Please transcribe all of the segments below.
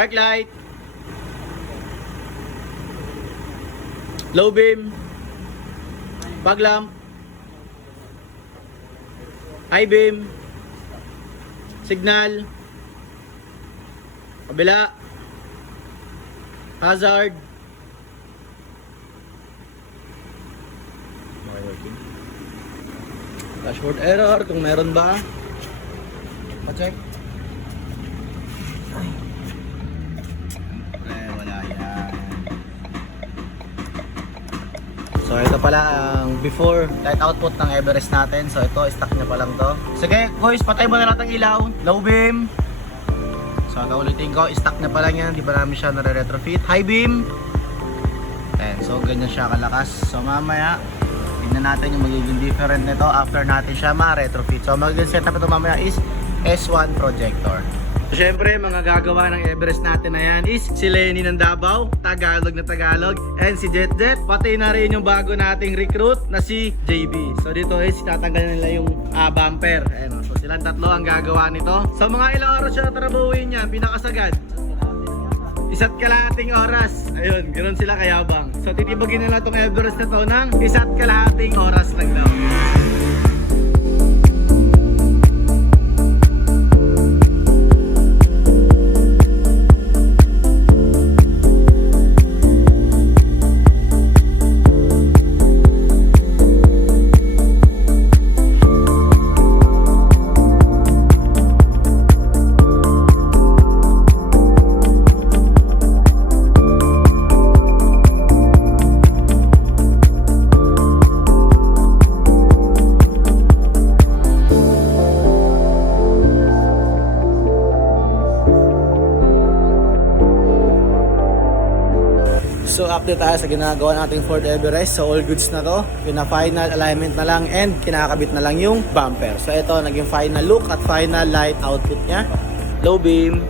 Park light. Low beam. Fog lamp. High beam. Signal. Kabila. Hazard. Okay, working. Dashboard error kung meron ba. Pa-check. Wala yan. So ito pala ang before light output ng Everest natin. So ito, stock niya pa lang to. Sige guys, patay mo na natin ang ilaw. Low beam. So naulitin ko, stock niya pa lang yan. Di pa namin siya nare-retrofit. High beam. Ayan, so ganyan siya kalakas. So mamaya tingnan natin yung magiging different nito after natin siya ma-retrofit. So magiging setup ito mamaya is S1 projector. So, syempre mga gagawa ng Everest natin na yan is si Lenny ng Davao, Tagalog na Tagalog, and si Jet Jet, pati na rin yung bago nating recruit na si JB. So dito is tatanggalin nila yung bumper. Ayan, so silang tatlo ang gagawa nito. So mga ilang oras siya trabahuin yan, pinakasagad 1 kalahating oras. Ayun, ganoon sila kayabang. So titibagin nila itong Everest na to ng 1 kalahating oras lang daw. So update tayo sa ginagawa nating Ford Everest. So all goods na to. Pina-final alignment na lang and kinakabit na lang yung bumper. So ito naging final look at final light output niya. Low beam.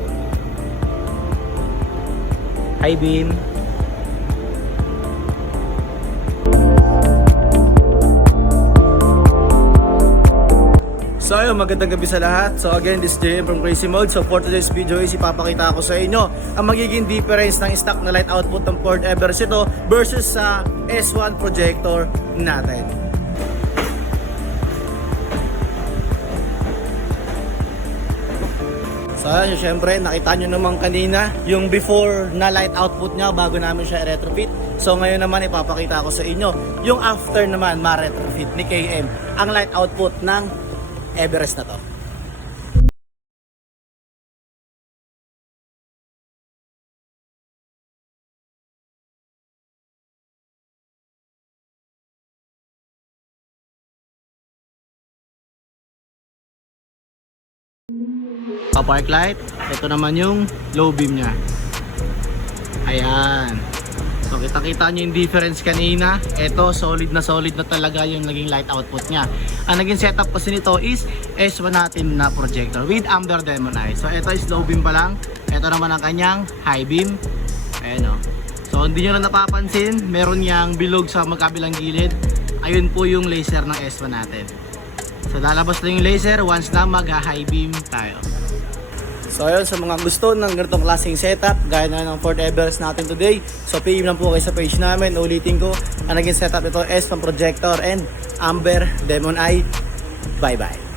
High beam. So ayun, magandang gabi sa lahat. So again, this is JM from Crazy Mode. So for today's video is ipapakita ko sa inyo ang magiging difference ng stock na light output ng Ford Everest ito versus sa S1 projector natin. So ayun, syempre nakita nyo naman kanina yung before na light output niya bago namin siya i-retrofit. So ngayon naman ipapakita ko sa inyo yung after naman ma-retrofit ni KM ang light output ng Everest na to. Park light, ito naman yung low beam niya. Ayan. So kita-kita nyo yung difference kanina. Ito solid na talaga yung naging light output niya. Ang naging setup kasi nito is S1 natin na projector with Amber Demon Eye. So ito is low beam pa lang. Ito naman ang kanyang high beam. Ayan o. So hindi nyo na napapansin, meron niyang bilog sa magkabilang gilid. Ayun po yung laser ng S1 natin. So lalabas na yung laser once na mag-high beam tayo. So ayun, sa mga gusto ng ganitong klaseng setup gaya na ng Ford Everest natin today, so PM lang po kayo sa page namin. Ulitin ko, ang naging setup ito S1 projector and Amber Demon Eye. Bye bye.